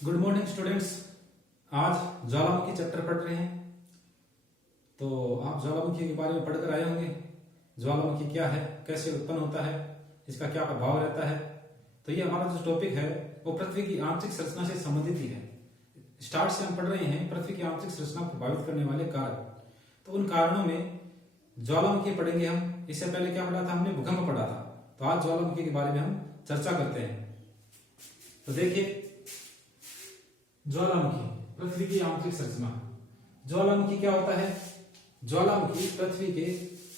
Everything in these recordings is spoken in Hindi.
Good morning students. आज ज्वालामुखी चैप्टर पढ़ रहे हैं। तो आप ज्वालामुखी के बारे में पढ़कर आए होंगे। ज्वालामुखी क्या है, कैसे उत्पन्न होता है, इसका क्या प्रभाव रहता है। तो ये हमारा जो टॉपिक है वो पृथ्वी की आंतरिक संरचना से संबंधित ही है। स्टार्ट से हम पढ़ रहे हैं पृथ्वी की आंतरिक संरचना को प्रभावित करने वाले कारक। तो उन कारणों में ज्वालामुखी पढ़ेंगे हम। इससे पहले क्या पढ़ा था हमने, भूकंप पढ़ा था। तो आज ज्वालामुखी के बारे में हम चर्चा करते हैं। तो देखिए, ज्वालामुखी पृथ्वी की आंतरिक संरचना। ज्वालामुखी क्या होता है? ज्वालामुखी पृथ्वी के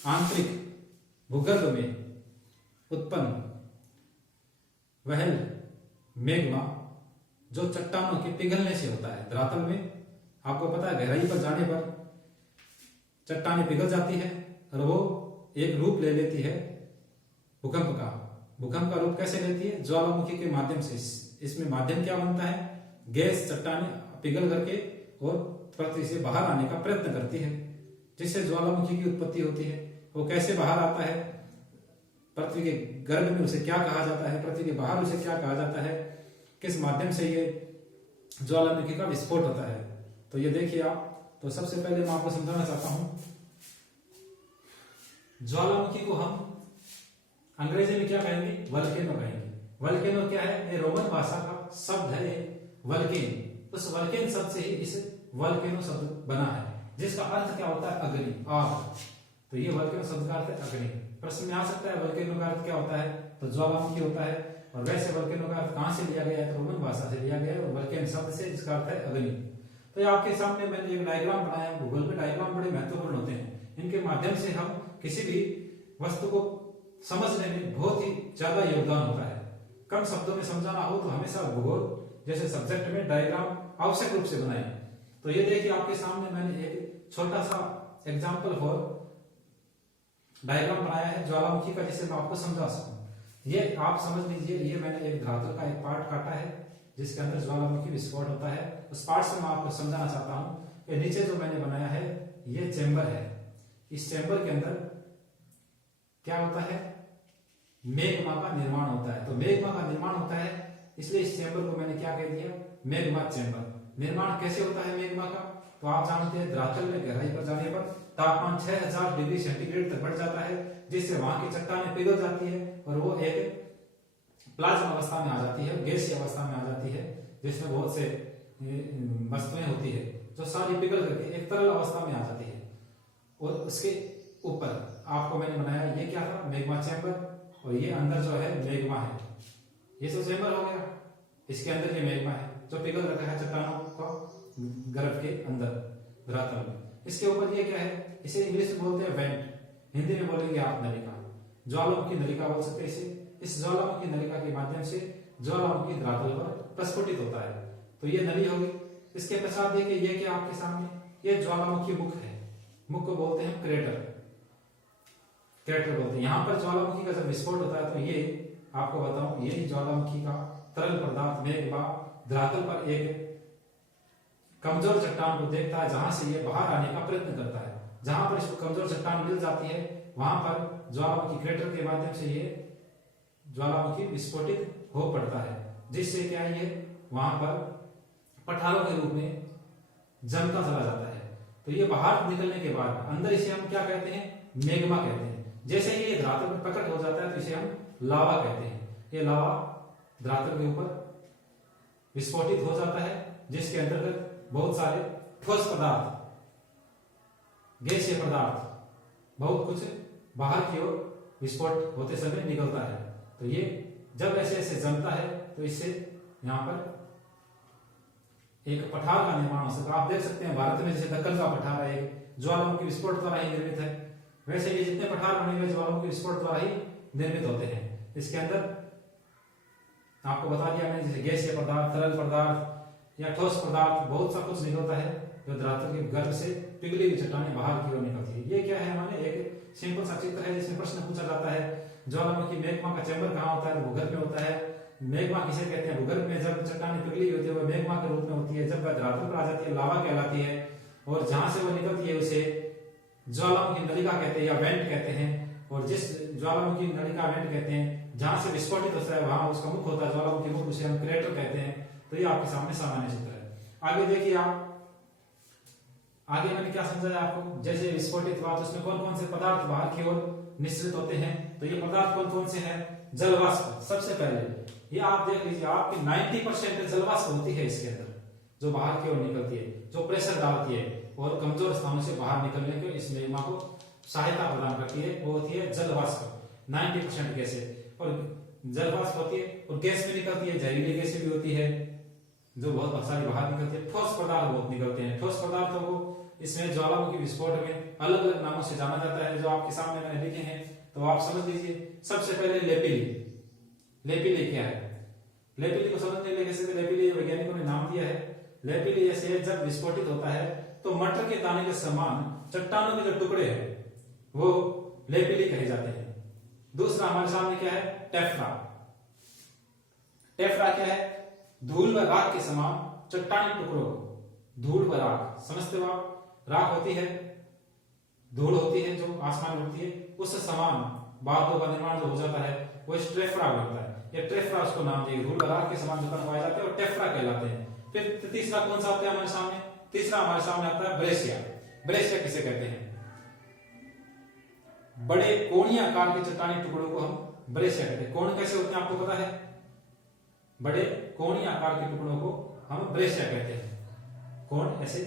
आंतरिक भूगर्भ में उत्पन्न वह मैग्मा जो चट्टानों के पिघलने से होता है। धरातल में आपको पता है गहराई पर जाने पर चट्टानें पिघल जाती है और वो एक रूप ले लेती है भूकंप का। भूकंप का रूप कैसे लेती है? ज्वालामुखी के माध्यम से। इसमें माध्यम क्या बनता है? गैस चट्टानें पिघल करके और पृथ्वी से बाहर आने का प्रयत्न करती है, जिससे ज्वालामुखी की उत्पत्ति होती है। वो कैसे बाहर आता है? पृथ्वी के गर्भ में उसे क्या कहा जाता है, पृथ्वी के बाहर उसे क्या कहा जाता है, किस माध्यम से ये ज्वालामुखी का विस्फोट होता है। तो ये देखिए आप। तो सबसे पहले मैं आपको समझाना चाहता हूं, ज्वालामुखी को हम अंग्रेजी में क्या कहेंगे? वल्केनो कहेंगे। वल्केनो क्या है? ये रोमन भाषा का शब्द है वल्केन। उस वल्केन शब्द से ही इस वल्केनो शब्द बना है, जिसका अर्थ क्या होता है? अग्नि, आग। तो ये वल्केनो शब्द का अर्थ है अग्नि। प्रश्न में आ सकता है वल्केनो का अर्थ क्या होता है? तो ज्वालामुखी होता है। और वैसे वल्केनो का अर्थ कहां से लिया गया है? तो रोमन भाषा से लिया गया है, और वल्केन शब्द से जिसका अर्थ है अग्नि। तो ये आपके सामने मैंने एक डायग्राम बनाया है। गूगल पे डायग्राम बड़े महत्वपूर्ण होते हैं। इनके माध्यम से हम किसी भी वस्तु को समझने में बहुत ही ज्यादा योगदान होता है। कम शब्दों में समझाना हो तो हमेशा भूगोल जैसे सब्जेक्ट में डायग्राम आवश्यक रूप से बनाए। तो ये देखिए आपके सामने मैंने एक छोटा सा एग्जांपल फॉर डायग्राम बनाया है ज्वालामुखी का, जिससे मैं आपको समझा सकूं। ये आप समझ लीजिए, ये मैंने एक धरातल का एक पार्ट काटा है जिसके अंदर ज्वालामुखी विस्फोट होता है। उस पार्ट से मैं आपको समझाना चाहता हूं। ये नीचे जो मैंने बनाया है ये चेंबर है। इस चेंबर के अंदर क्या होता है? मैग्मा का निर्माण होता है। तो मैग्मा का निर्माण होता है, इसलिए इस चेंबर को मैंने क्या कह दिया? Magma chamber. निर्माण कैसे होता है मैग्मा का? तो आप जानते हैं धरातल में गहराई पर जाने पर तापमान 6000 डिग्री सेंटीग्रेड तक बढ़ जाता है, जिससे वहां की चट्टानें पिघल जाती है और वो एक प्लाज्मा अवस्था में आ जाती है, गैसीय अवस्था में आ जाती है, जिसमें बहुत से वस्तुएं होती है जो सारी पिघल करके एक तरल अवस्था में आ जाती है। और उसके ऊपर आपको मैंने बनाया, ये क्या था? Magma chamber. और ये अंदर जो है मैग्मा है। ये तो चैम्बर हो गया, इसके अंदर ये मैग्मा है जो पिघल रखा है चट्टानों का गर्भ के अंदर धरातल में। इसके ऊपर ये क्या है? इसे इंग्लिश में बोलते हैं वेंट, हिंदी में बोलेंगे आप नलिका। ज्वालामुखी नलिका बोल सकते हैं इसे। इस ज्वालामुखी नलिका के माध्यम से ज्वालामुखी धरातल पर प्रस्फुटित होता है। तो ये नली होगी। इसके पश्चात देखिए ये क्या आपके सामने? ये ज्वालामुखी मुख है। मुख को बोलते हैं क्रेटर, क्रेटर बोलते हैं। यहाँ पर ज्वालामुखी का जब विस्फोट होता है तो ये आपको बताऊं, ये ज्वालामुखी का तरल पदार्थ मैग्मा धरातल पर एक कमजोर चट्टान को देखता है, जहां से ये बाहर आने का प्रयत्न करता है। जहां पर इसको कमजोर चट्टान मिल जाती है, वहां पर ज्वालामुखी क्रेटर के माध्यम से ये ज्वालामुखी विस्फोटित हो पड़ता है, जिससे क्या है? ये वहां पर पठारों के रूप में जमता चला जाता है। तो ये बाहर निकलने के बाद अंदर इसे हम क्या कहते हैं? मैग्मा कहते हैं। जैसे ही ये धरातल पर प्रकट हो जाता है तो इसे हम लावा कहते हैं। ये लावा धरातल के ऊपर विस्फोटित हो जाता है, जिसके अंतर्गत बहुत सारे ठोस पदार्थ, गैसीय पदार्थ, बहुत कुछ बाहर की ओर विस्फोट होते समय निकलता है। तो ये जब ऐसे ऐसे जमता है तो इससे यहां पर एक पठार का निर्माण हो सकता है। आप देख सकते हैं भारत में जैसे दक्कन का पठार है, ज्वालामुखी विस्फोट द्वारा ही निर्मित है। वैसे ये जितने पठार बने हुए ज्वालामुखी विस्फोट द्वारा ही निर्मित होते हैं। इसके अंदर आपको बता दिया मैंने, जैसे गैसीय पदार्थ, तरल पदार्थ या ठोस पदार्थ, बहुत सा कुछ निकलता है जो धरातल के गर्भ से पिघली हुई चट्टानें बाहर की ओर निकलती है। ये क्या है? हमारे एक सिंपल सा चित्र है जिसमें प्रश्न पूछा जाता है ज्वालामुखी मैग्मा का चैम्बर कहाँ होता है? भूगर्भ में होता है। मैग्मा किसे कहते हैं? भूगर्भ में जब चट्टानें पिघली होती है वह मैग्मा के रूप में होती है। जब वह धरातल पर आ जाती है लावा कहलाती है, और जहां से वह निकलती है उसे ज्वालामुखी नलिका कहते हैं या वेंट कहते हैं। और जिस ज्वालामुखी नलिका वेंट कहते हैं, जहां से विस्फोटित होता है वहां उसका मुख होता है ज्वालामुखी मुख, उसे हम क्रेटर कहते हैं। तो ये आपके सामने सामान्य सूत्र है। आगे देखिए आप, आगे मैंने क्या समझाया आपको, जैसे विस्फोटित हुआ तो उसमें कौन कौन से पदार्थ बाहर की ओर निश्चित होते हैं, तो ये पदार्थ कौन कौन से हैं, जल वाष्प। सबसे पहले ये आप देख लीजिए, आपकी 90% जल वाष्प होती है इसके अंदर, जो बाहर की ओर निकलती है, जो प्रेशर डालती है और कमजोर स्थानों से बाहर निकलने के इस निर्मा को सहायता प्रदान करती है, वो होती है जल वाष्प। 90% गैस है, और जल वाष्प होती है, और गैस भी निकलती है, जहरीली गैस भी होती है जो बहुत सारी बाहर निकलती है। ठोस पदार्थ बहुत निकलते हैं। ठोस पदार्थों को इसमें ज्वालामुखी विस्फोट में अलग अलग नामों से जाना जाता है, जो आपके सामने मैंने लिखे हैं, तो आप समझ लीजिए। सबसे पहले लेपिली। लेपिली क्या है, लेपिली को समझने के लिए कैसे, लेपिली वैज्ञानिकों ने नाम दिया है। लेपिली ऐसे जब विस्फोटित होता है तो मटर के दाने के समान चट्टानों के जो टुकड़े हैं वो लेपिली कहे जाते हैं। दूसरा हमारे सामने क्या है, टेफ्रा। टेफ्रा क्या है, धूल व राख के समान चट्टानी टुकड़ों को, धूल व राख समझते हो आप, राख होती है, धूल होती है जो आसमान में उड़ती है, उससे समान बातों का निर्माण जो हो जाता है वो टेफ्रा होता है। ये टेफ्रा उसको नाम दिया, धूल व राख के समान जो कण पाए जाते हैं और टेफ्रा कहलाते हैं। फिर तीसरा कौन सा आता है हमारे सामने, तीसरा हमारे सामने आता है ब्रेशिया। ब्रेशिया किसे कहते हैं, बड़े कोणीय आकार के चट्टानी टुकड़ों को हम ब्रेशिया कहते हैं। कोण कैसे होते हैं आपको पता है, बड़े कोणीय आकार के टुकड़ों को हम ब्रेशिया कहते हैं। कोण ऐसे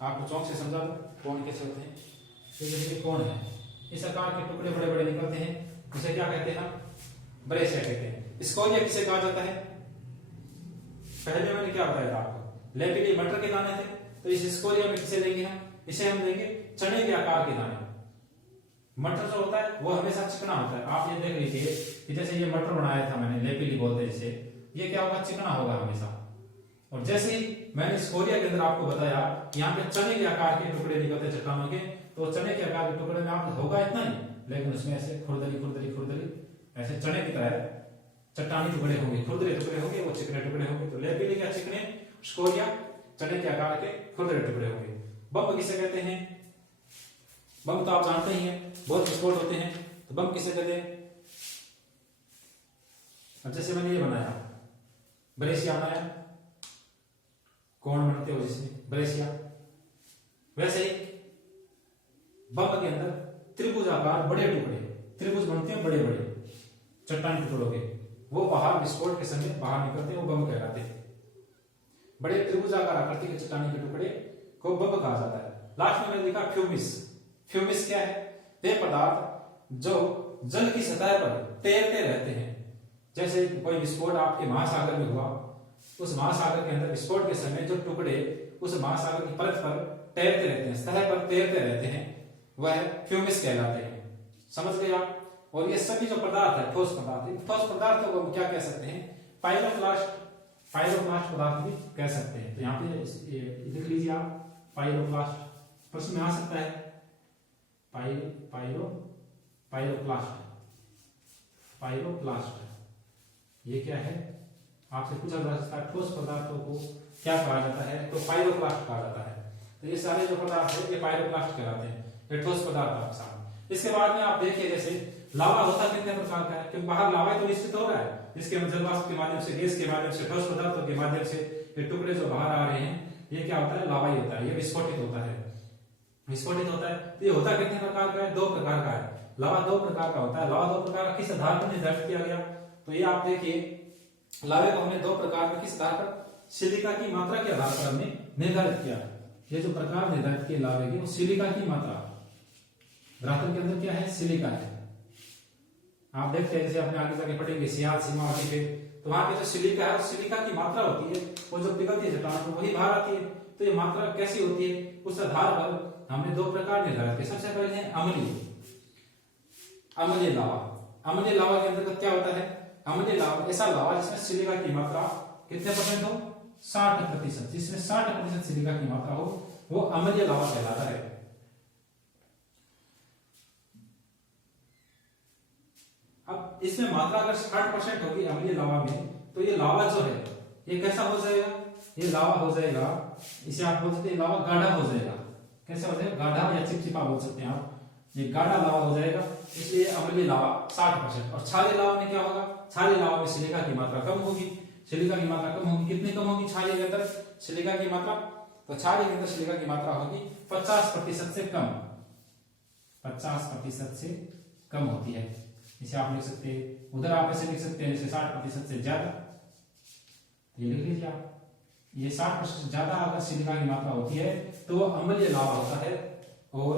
आपको चौक से समझा दो, कोण कैसे होते हैं। तो जैसे कि कोण है, इस आकार के टुकड़े बड़े बड़े निकलते हैं, उसे क्या कहते हैं, हम ब्रेशिया कहते हैं। स्कोरिया किसे कहा जाता है, पहले मैंने क्या बताया था आपको, लेपिली मटर के दाने थे, तो इस स्कोरिया में किसे लेंगे हम, इसे हम लेंगे चने के आकार के दाने। मटर जो होता है वो हमेशा चिकना होता है। आप ये देख लीजिए कि जैसे ये मटर बनाया था मैंने, लेपिली बोलते हैं इसे, ये क्या होगा, चिकना होगा हमेशा। और जैसे ही मैंने स्कोरिया के अंदर आपको बताया यहाँ पे चने के आकार के टुकड़े निकलते चट्टानों के, तो चने के आकार के टुकड़े में आप होगा इतना ही, लेकिन उसमें ऐसे खुरदरी खुरदरी खुरदरी ऐसे चने की तरह चट्टानी टुकड़े होंगे, खुरदरे टुकड़े होंगे, वो चिकने टुकड़े होंगे। तो लेपिली क्या चिकने, स्कोरिया चने के आकार के खुरदरे टुकड़े होंगे। बम किसे कहते हैं, बम तो आप जानते ही हैं, बहुत विस्फोट होते हैं, तो बम किसे कहते हैं। अब जैसे मैंने ये बनाया, ब्रेशिया बनाया, कौन बनते हो जिसमें ब्रेशिया, वैसे ही बम के अंदर त्रिभुजाकार बड़े टुकड़े, त्रिभुज बनते हैं बड़े बड़े चट्टानी टुकड़ों के, वो बाहर विस्फोट के समय बाहर निकलते हैं, वो बम कहलाते हैं। बड़े त्रिभुजाकार आकृति के चट्टानी के टुकड़े को बम कहा जाता है। लास्ट में मैंने लिखा फ्यूमिस। फ्यूमिस क्या है, वे पदार्थ जो जल की सतह पर तैरते रहते हैं। जैसे कोई विस्फोट आपके महासागर में हुआ, उस महासागर के अंदर विस्फोट के समय जो टुकड़े उस महासागर की परत पर तैरते रहते हैं, सतह पर तैरते रहते हैं, वह फ्यूमिस कहलाते हैं। समझ गए आप। और ये सभी जो पदार्थ है, ठोस पदार्थ, ठोस पदार्थों को हम क्या कह सकते हैं, पाइरोक्लास्ट, पाइरोक्लास्ट पदार्थ भी कह सकते हैं। तो यहाँ पे लिख लीजिए आप, पाइरोक्लास्ट, प्रश्न में आ सकता है, पाइरोक्लास्ट, पाइरोक्लास्ट ये क्या है, आपसे पूछा जा सकता है ठोस पदार्थों को क्या कहा जाता है, तो पाइरोक्लास्ट कहा जाता है। तो ये सारे जो पदार्थ है ये पाइरोक्लास्ट कहलाते हैं, ये ठोस पदार्थ आपके सामने। इसके बाद में आप देखिए, जैसे लावा होता कितने प्रकार का है, क्योंकि बाहर लावा तो निश्चित हो रहा है, जिसके हम जल वाष्प के माध्यम से, गैस के माध्यम से, ठोस पदार्थों के माध्यम से ये टुकड़े जो बाहर आ रहे हैं, ये क्या होता है, लावा ही होता है, ये विस्फोटित होता है, विस्फोटित होता है। तो ये होता कितने प्रकार का है, दो प्रकार का है। लावा दो प्रकार का होता है। लावा दो प्रकार का किस आधार पर निर्धारित किया गया, तो ये आप देखिए, लावे को हमने दो प्रकार में किस आधार पर, सिलिका की मात्रा के आधार पर हमने निर्धारित किया। ये जो प्रकार निर्धारित किए लावे के, वो सिलिका की मात्रा, धरातल के अंदर क्या है, सिलिका है। आप देखते हैं जैसे अपने आगे जाके पढ़ेंगे सियाल सीमावर्ती पे, तो वहां पे जो सिलिका है, सिलिका की मात्रा होती है, वो जो पिघलती है चट्टान वही बाहर आती है। तो ये मात्रा कैसी होती है, उस आधार पर हमने दो प्रकार निर्धारित किए। सबसे पहले है अम्लीय, अम्लीय लावा। अम्लीय लावा के अंतर्गत क्या होता है, अम्लीय लावा ऐसा लावा जिसमें सिलिका की मात्रा कितने परसेंट हो, 60%, जिसमें 60% सिलिका की मात्रा हो, वो अम्लीय लावा कहलाता है। अब इसमें मात्रा अगर 60% होगी अम्लीय लावा में, तो ये लावा जो है ये कैसा हो जाएगा, ये लावा हो जाएगा, इसे आप बोल सकते हैं लावा गाढ़ा हो जाएगा। कैसे हो जाएगा, गाढ़ा या चिपचिपा बोल सकते हैं आप, ये गाढ़ा लावा हो जाएगा, इसलिए अम्लीय लावा 60%। और क्षारीय लावा में क्या होगा, क्षारीय लावा में सिलिका की मात्रा कम होगी, सिलिका की मात्रा कम होगी। कितनी कम होगी क्षारीय के अंदर सिलिका की मात्रा? तो क्षारीय के अंदर सिलिका की मात्रा होगी 50% से कम, 50% से कम होती है। इसे आप लिख सकते हैं, उधर आप ऐसे लिख सकते हैं जैसे 60% से ज्यादा। ये लिख लीजिए आप, ये 60% से ज्यादा अगर सिलिका की मात्रा होती है तो वो अम्लीय लावा होता है, और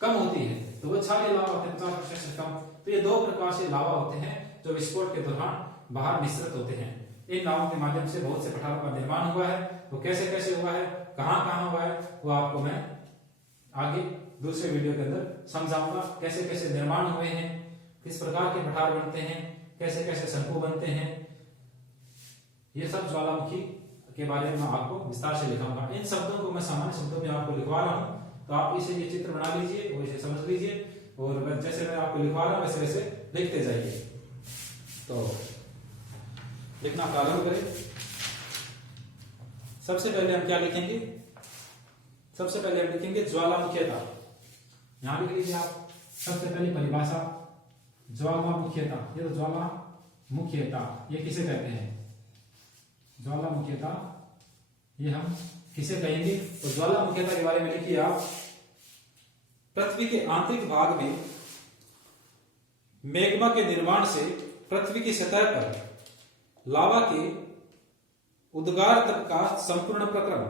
कम होती है तो वो क्षारीय लावा होता है 50% से कम। तो ये दो प्रकार से लावा होते हैं जो विस्फोट के दौरान बाहर मिश्रित होते हैं। इन लावों के माध्यम से बहुत से पठारों का निर्माण हुआ है। वो कैसे कैसे हुआ है, कहां कहां हुआ है, वो आपको मैं आगे दूसरे वीडियो के अंदर समझाऊंगा। कैसे कैसे निर्माण हुए हैं, किस प्रकार के पठार बनते हैं, कैसे कैसे शंकु बनते हैं, ये सब ज्वालामुखी के बारे में मैं आपको विस्तार से लिखाऊंगा। इन शब्दों को मैं सामान्य शब्दों में आपको लिखवा रहा हूं, तो आप इसे ये चित्र बना लीजिए और इसे समझ लीजिए, और जैसे मैं आपको लिखवा रहा हूं वैसे वैसे लिखते जाइए। तो लिखना प्रारंभ करें। सबसे पहले हम क्या लिखेंगे? सबसे पहले हम लिखेंगे ज्वालामुखीता। यहां लिख लीजिए आप, सबसे पहली परिभाषा ज्वालामुखीता। ये तो ज्वालामुखीता ये किसे कहते हैं? ज्वालामुखीता ये हम किसे कहेंगे? तो ज्वालामुखीता के बारे में लिखिए आप, पृथ्वी के आंतरिक भाग में मैग्मा के निर्माण से पृथ्वी की सतह पर लावा के उद्गार तक का संपूर्ण प्रक्रम।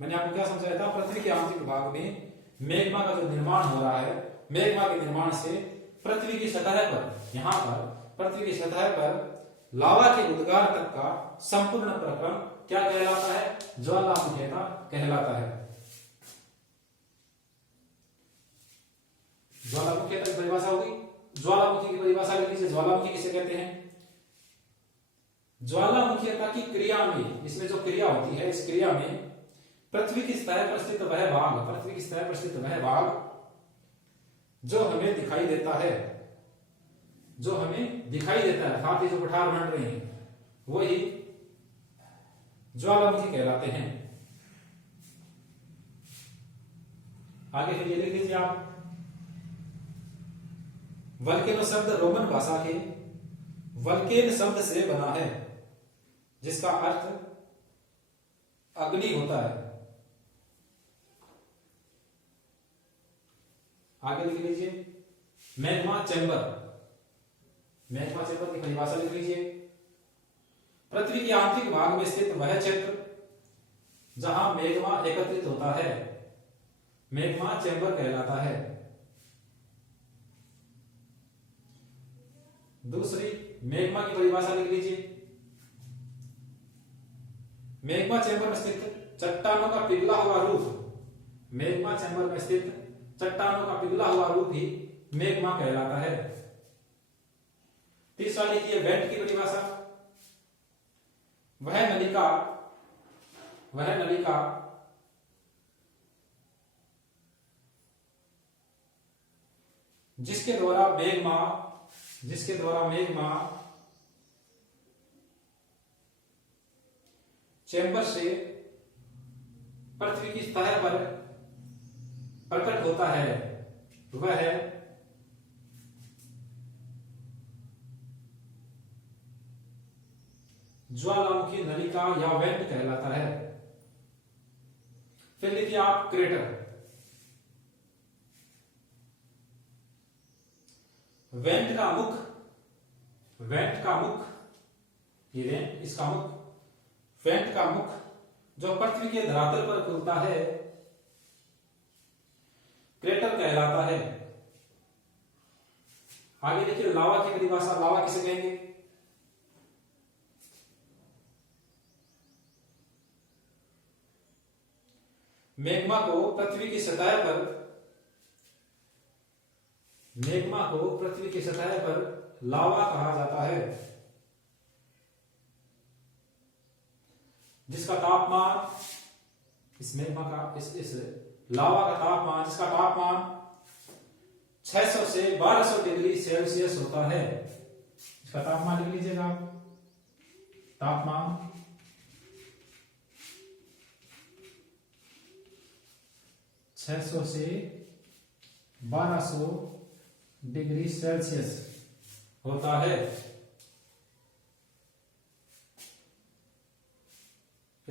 मैंने आपको क्या समझाया था? पृथ्वी के आंतरिक भाग में मैग्मा का जो निर्माण हो रहा है, मैग्मा के निर्माण से पृथ्वी की सतह पर, यहां पर पृथ्वी की सतह पर लावा के उद्गार तक का संपूर्ण प्रक्रम क्या कहलाता है? ज्वालामुखीता कहलाता है। ज्वालामुखीता की परिभाषा होगी, ज्वालामुखी की परिभाषा लिख लीजिए। ज्वालामुखी किसे कहते हैं? ज्वालामुखीता की क्रिया में, इसमें जो क्रिया होती है, इस क्रिया में पृथ्वी की सतह पर स्थित वह भाग, पृथ्वी की सतह पर स्थित वह भाग जो हमें दिखाई देता है, जो हमें दिखाई देता है, अर्थात ये जो पठार बन रहे हैं वही ज्वालामुखी कहलाते हैं। आगे फिर ये लिख लीजिए आप, वल्केनो शब्द रोमन भाषा के वल्केन शब्द से बना है, जिसका अर्थ अग्नि होता है। आगे लिख लीजिए मैग्मा चैम्बर। मैग्मा चैम्बर की परिभाषा लिख लीजिए, पृथ्वी के आंतरिक भाग में स्थित वह क्षेत्र जहां मैग्मा एकत्रित होता है, मैग्मा चैम्बर कहलाता है। दूसरी मैग्मा की परिभाषा लिख लीजिए, मैग्मा चैम्बर में स्थित चट्टानों का पिघला हुआ रूप, मैग्मा चैम्बर में स्थित चट्टानों का पिघला हुआ रूप ही मैग्मा कहलाता है। तीसरा लिखिए वेंट की परिभाषा, वह नलिका जिसके द्वारा मैग्मा चैम्बर से पृथ्वी की सतह पर प्रकट होता है, वह ज्वालामुखी नलिका या वेंट कहलाता है। फिर लिखिए आप क्रेटर। वेंट का मुख, ये वेंट, इसका मुख, वेंट का मुख जो पृथ्वी के धरातल पर खुलता है क्रेटर कहलाता है। आगे देखिए लावा की परिभाषा, लावा किसे कहेंगे? मैग्मा को पृथ्वी की सतह पर लावा कहा जाता है, जिसका तापमान, इस मैग्मा का, इस लावा का तापमान, जिसका तापमान 600 से 1200 डिग्री सेल्सियस होता है। इसका तापमान लिख लीजिएगा आप, तापमान 600 से 1200 डिग्री सेल्सियस होता है।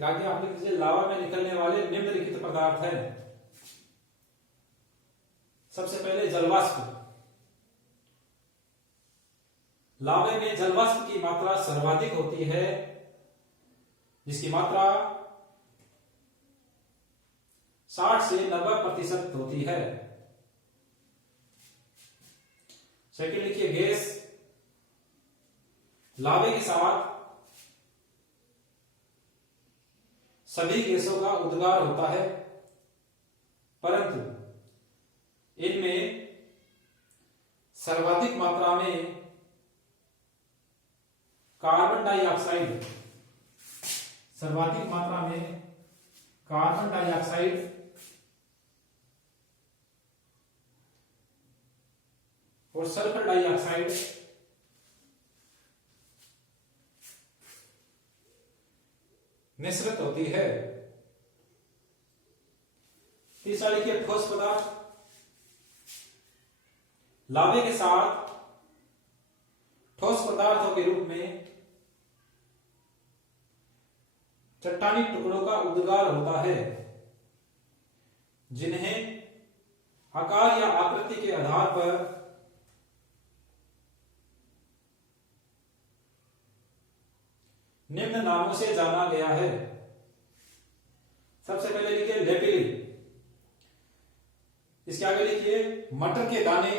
फिर आगे आप लिख लीजिए लावा में निकलने वाले निम्नलिखित पदार्थ है। सबसे पहले जलवाष्प। लावे में जलवाष्प की मात्रा सर्वाधिक होती है, जिसकी मात्रा 60 से 90% होती है। सेकंड लिखिए गैस। लावे के साथ सभी गैसों का उद्गार होता है, परंतु इनमें सर्वाधिक मात्रा में कार्बन डाइऑक्साइड, सर्वाधिक मात्रा में कार्बन डाइऑक्साइड और सल्फर डाइऑक्साइड मिश्रित होती है। तीसरा लिखिए ठोस पदार्थ। लावे के साथ ठोस पदार्थों के रूप में चट्टानी टुकड़ों का उद्गार होता है, जिन्हें आकार या आकृति के आधार पर निम्न नामों से जाना गया है। सबसे पहले लिखिए लेपिली। इसके आगे लिखिए मटर के दाने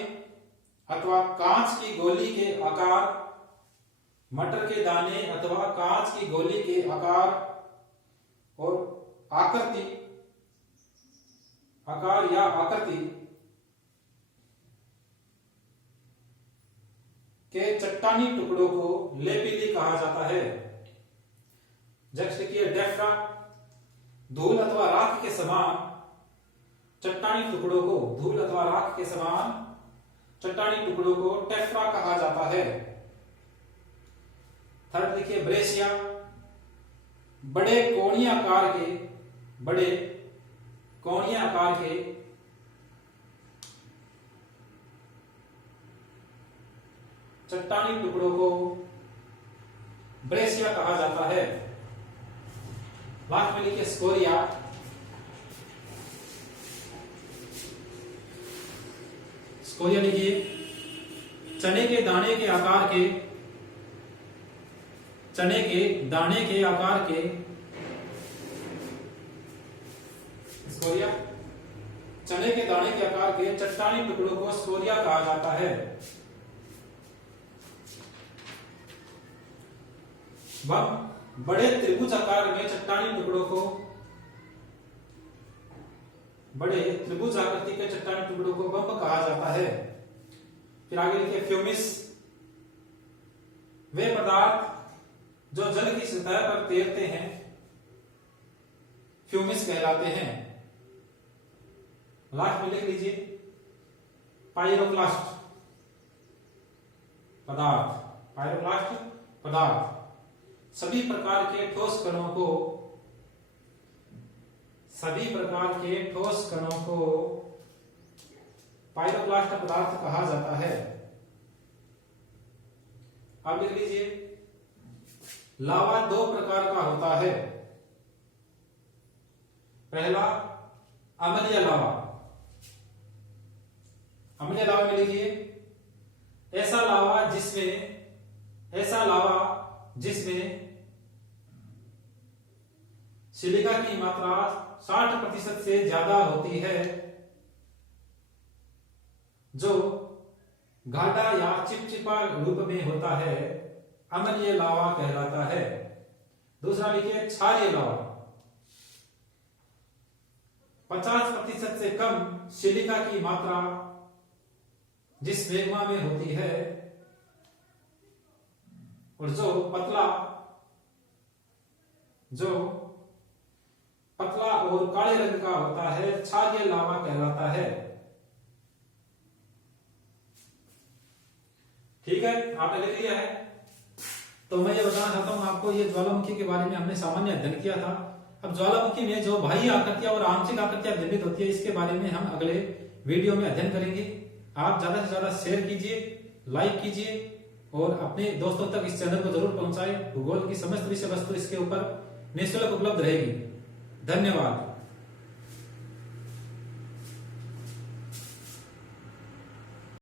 अथवा कांच की गोली के आकार, मटर के दाने अथवा कांच की गोली के आकार और आकृति, आकार या आकृति के चट्टानी टुकड़ों को लेपिली कहा जाता है। नेक्स्ट लिखिए डेफ्रा। धूल अथवा राख के समान चट्टानी टुकड़ों को, धूल अथवा राख के समान चट्टानी टुकड़ों को टेफ्रा कहा जाता है। थर्ड लिखिए ब्रेसिया। बड़े कोणीय आकार के, बड़े कोणीय आकार के चट्टानी टुकड़ों को ब्रेसिया कहा जाता है। लास्ट में लिखिए स्कोरिया। स्कोरिया लिखिए चने के दाने के आकार के, चने के दाने के आकार के, स्कोरिया चने के दाने के आकार के चट्टानी टुकड़ों को स्कोरिया कहा जाता है। वह बड़े त्रिभुज आकार में चट्टानी टुकड़ों को, बड़े त्रिभुज आकृति के चट्टानी टुकड़ों को बम्प कहा जाता है। फिर आगे लिखिए फ्यूमिस। वे पदार्थ जो जल की सतह पर तैरते हैं फ्यूमिस कहलाते हैं। लास्ट में लिख लीजिए पाइरोक्लास्ट पदार्थ। पाइरोक्लास्ट पदार्थ सभी प्रकार के ठोस कणों को, सभी प्रकार के ठोस कणों को पाइरोक्लास्ट पदार्थ कहा जाता है। अब लिख लीजिए लावा दो प्रकार का होता है। पहला अम्लीय लावा। अम्लीय लावा में लिखिए ऐसा लावा जिसमें सिलिका की मात्रा 60% से ज्यादा होती है, जो गाढ़ा या चिपचिपा रूप में होता है, अम्लीय लावा कहलाता है। दूसरा लिखिए क्षारीय लावा। 50% से कम सिलिका की मात्रा जिस मैग्मा में होती है और जो पतला और काले रंग का होता है, क्षारीय लावा कहलाता है। ठीक है, आपने लिख लिया है। तो मैं ये बताना चाहता हूं आपको, ये ज्वालामुखी के बारे में हमने सामान्य अध्ययन किया था। अब ज्वालामुखी में जो बाह्य आकृतियां और आंशिक आकृतियां निर्मित होती है, इसके बारे में हम अगले वीडियो में अध्ययन करेंगे। आप ज्यादा से ज्यादा शेयर कीजिए, लाइक कीजिए और अपने दोस्तों तक इस चैनल को जरूर पहुंचाएं। भूगोल की समस्त विषय वस्तु इसके ऊपर निःशुल्क उपलब्ध रहेगी। धन्यवाद।